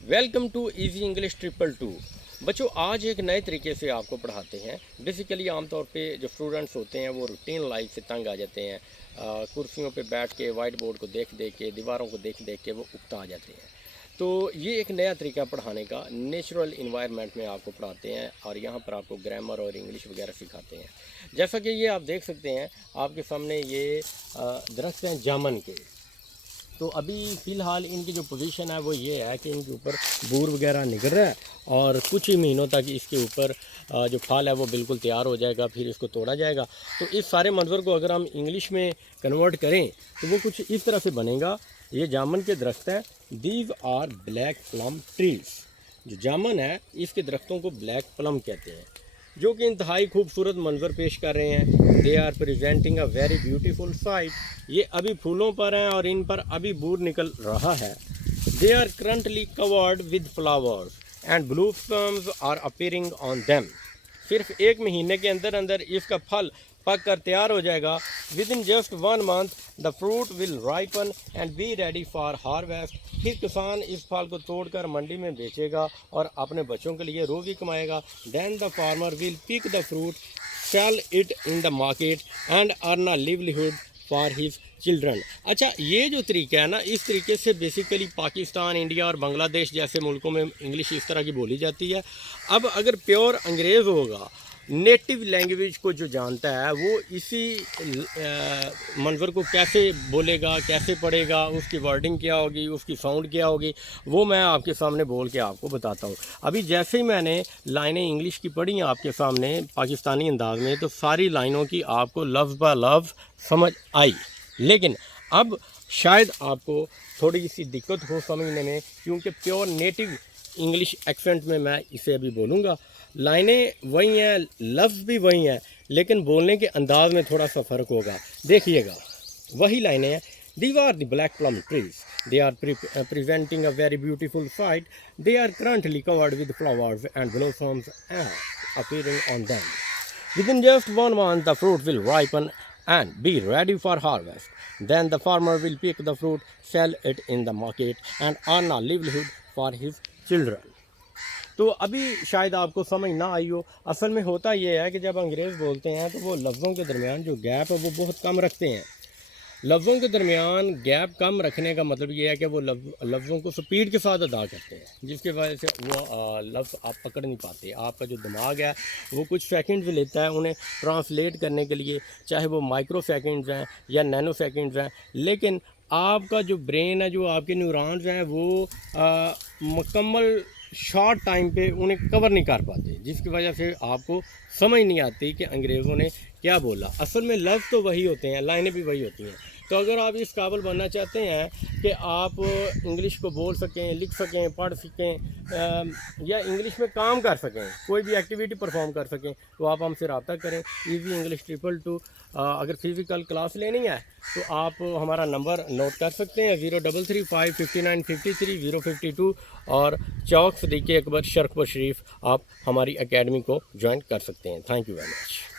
Welcome to easy English 222। बच्चों आज एक नए तरीके से आपको पढ़ाते हैं। बेसिकली आमतौर पे जो स्टूडेंट्स होते हैं वो रूटीन लाइफ से तंग आ जाते हैं। कुर्सियों पे बैठ के वाइट बोर्ड को देख देख के, दीवारों को देख देख के वो उकता आ जाते हैं। तो ये एक नया तरीका पढ़ाने का, नेचुरल इन्वायरमेंट में आपको पढ़ाते हैं और यहाँ पर आपको ग्रामर और इंग्लिश वगैरह सिखाते हैं। जैसा कि ये आप देख सकते हैं आपके सामने ये दरख्त हैं जामन के। तो अभी फ़िलहाल इनकी जो पोजीशन है वो ये है कि इनके ऊपर बूर वगैरह निकल रहा है और कुछ ही महीनों तक इसके ऊपर जो फल है वो बिल्कुल तैयार हो जाएगा, फिर इसको तोड़ा जाएगा। तो इस सारे मंजर को अगर हम इंग्लिश में कन्वर्ट करें तो वो कुछ इस तरह से बनेगा। ये जामन के दरख्त हैं, these are black plum trees. जो जामन है इसके दरख्तों को ब्लैक प्लम कहते हैं, जो कि इंतहाई खूबसूरत मंजर पेश कर रहे हैं। They are presenting a very beautiful sight. ये अभी फूलों पर हैं और इन पर अभी बूर निकल रहा है। They are currently covered with flowers and blooms are appearing on them. सिर्फ एक महीने के अंदर अंदर इसका फल पक कर तैयार हो जाएगा। With in just 1 month the fruit will ripen and be ready for harvest. फिर किसान इस फल को तोड़कर मंडी में बेचेगा और अपने बच्चों के लिए रोज़ी कमाएगा। Then the farmer will pick the fruit, sell it in the market and earn a livelihood for his children. अच्छा, ये जो तरीका है ना, इस तरीके से बेसिकली पाकिस्तान, इंडिया और बांग्लादेश जैसे मुल्कों में इंग्लिश इस तरह की बोली जाती है। अब अगर प्योर अंग्रेज़ होगा, नेटिव लैंग्वेज को जो जानता है, वो इसी मंजर को कैसे बोलेगा, कैसे पढ़ेगा, उसकी वर्डिंग क्या होगी, उसकी साउंड क्या होगी, वो मैं आपके सामने बोल के आपको बताता हूँ। अभी जैसे ही मैंने लाइनें इंग्लिश की पढ़ी हैं आपके सामने पाकिस्तानी अंदाज में, तो सारी लाइनों की आपको लफ्ज़ ब लफ्ज़ समझ आई। लेकिन अब शायद आपको थोड़ी सी दिक्कत हो समझने में, क्योंकि प्योर नेटिव इंग्लिश एक्सेंट में मैं इसे अभी बोलूँगा। लाइनें वही हैं, लफ्ज़ भी वही हैं, लेकिन बोलने के अंदाज में थोड़ा सा फ़र्क होगा। देखिएगा, वही लाइनें हैं। These are the black plum trees. They are presenting a very beautiful sight. They are currently covered with flowers and blossoms are appearing on them. Within just 1 month, the fruit will ripen and be ready for harvest. Then the farmer will pick the fruit, sell it in the market, and earn a livelihood for his children. तो अभी शायद आपको समझ ना आई हो। असल में होता ये है कि जब अंग्रेज़ बोलते हैं तो वो लफ्ज़ों के दरमियान जो गैप है वो बहुत कम रखते हैं। लफ्ज़ों के दरमियान गैप कम रखने का मतलब ये है कि वो लफ्ज़ों को स्पीड के साथ अदा करते हैं, जिसकी वजह से वो लफ्ज़ आप पकड़ नहीं पाते। आपका जो दिमाग है वो कुछ सेकंड्स लेता है उन्हें ट्रांसलेट करने के लिए, चाहे वो माइक्रो सेकंड्स हैं या नैनो सेकंड्स हैं। लेकिन आपका जो ब्रेन है, जो आपके न्यूरॉन्स हैं, वो मुकम्मल शॉर्ट टाइम पे उन्हें कवर नहीं कर पाते, जिसकी वजह से आपको समझ नहीं आती कि अंग्रेज़ों ने क्या बोला। असल में लफ्ज़ तो वही होते हैं, लाइनें भी वही होती हैं। तो अगर आप इस काबिल बनना चाहते हैं कि आप इंग्लिश को बोल सकें, लिख सकें, पढ़ सकें या इंग्लिश में काम कर सकें, कोई भी एक्टिविटी परफॉर्म कर सकें, तो आप हमसे रब्ता करें। Easy English 222। अगर फिज़िकल क्लास लेनी है तो आप हमारा नंबर नोट कर सकते हैं, 03355953 और चौक सदीक़ अकबर शर्कपुर शरीफ। आप हमारी एकेडमी को ज्वाइन कर सकते हैं। Thank you very much.